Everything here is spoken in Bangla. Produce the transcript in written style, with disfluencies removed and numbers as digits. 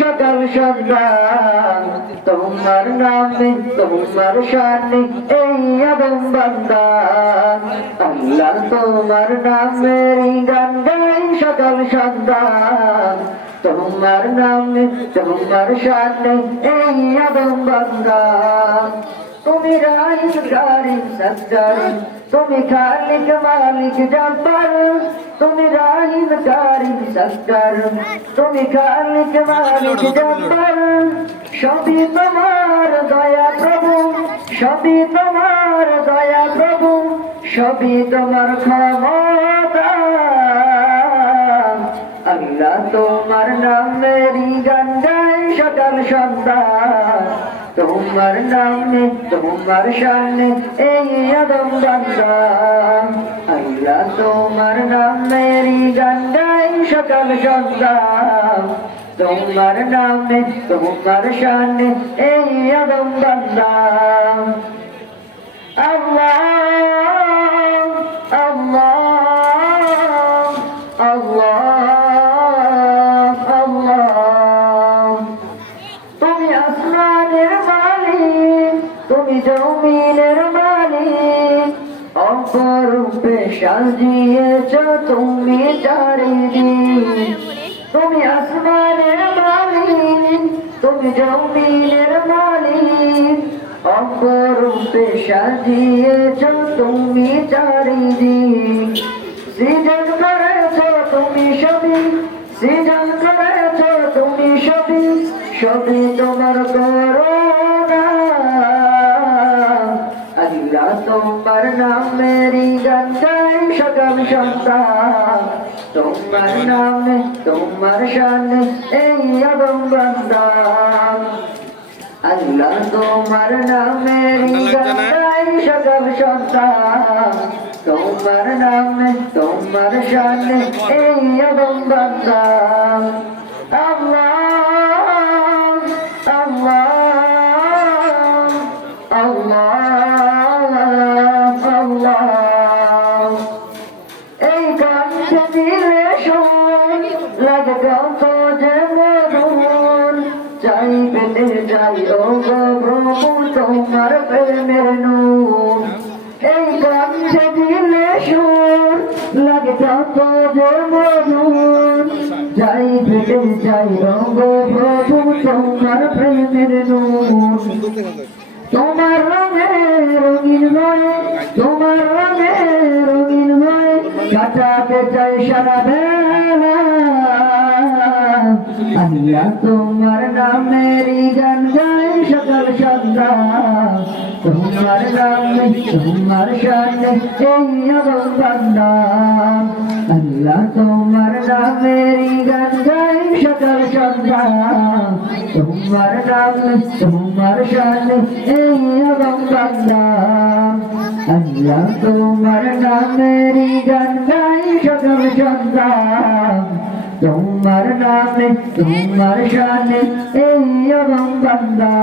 সকাল সন্ধ্যা তোমার নামে তোমার শানে এই আদম বান্দা আল্লাহ তোমার নামেরই গান গাই সকাল সন্ধ্যা তোমার নামে তোমার শানে এই আদম বান্দা তুমি রাহিম কারিম সত্তার তুমি খালিক মালিক জব্বার তুমি রাহিম কারিম সত্তার তুমি খালিক মালিক জব্বার সবই তোমার দয়া প্রভু সবই তোমার দয়া প্রভু সবই তোমার ক্ষমতা আল্লাহ তোমার নামেরই গান গাই সকাল সন্ধ্যা তোমার নামে তোমার শানে এই আদম বান্দা আল্লাহ তোমার নামেরই গান গাই সকাল সন্ধ্যা তোমার নামে তোমার শানে এই আদম বান্দা আল্লাহ আল্লাহ আল্লাহ তুমি জমিনের মালিক অপরূপে সাজিয়েছ তুমি চারিদিক তুমি আসমানের মালিক তুমি জমিনের মালিক অপরূপে সাজিয়েছ তুমি চারিদিক সৃজন করেছ তুমি সবই সৃজন করেছ তুমি সবই সবই তোমার করুণা আল্লাহ তোমার নামেরই গান গাই সকাল সন্ধ্যা তোমার নামে তোমার শানে এই আদম বান্দা আল্লাহ তোমার নামেরই গান গাই সকাল সন্ধ্যা তোমার নামে তোমার শানে এই আদম বান্দা আল্লাহ আল্লাহ আল্লাহ এই গানটা দিলে সময় লাগে কত যে মধুর চাই পেতে যাই ও প্রভু তোমার প্রেমের নূর এই গানটা দিলে সুর লাগে কত যে মধুর যাই পেতে যাই ও প্রভু তোমার প্রেমের নূর তোমার রঙে রঙিন ভয়ে তোমার রঙে রঙিন ভয়ে কাটাতে চাই সারা বেলা আল্লাহ তোমার নামেরই গান গাই সকাল সন্ধ্যা তোমার নামে তোমার শানে এই আদম বান্দা আল্লাহ তোমার নামেরই গান গাই সকাল সন্ধ্যা তোমার নামে তোমার শানে এই আদম বান্দা আল্লাহ তোমার নামেরই গান গাই সকাল সন্ধ্যা তোমার নামে তোমার শানে এই আদম বান্দা।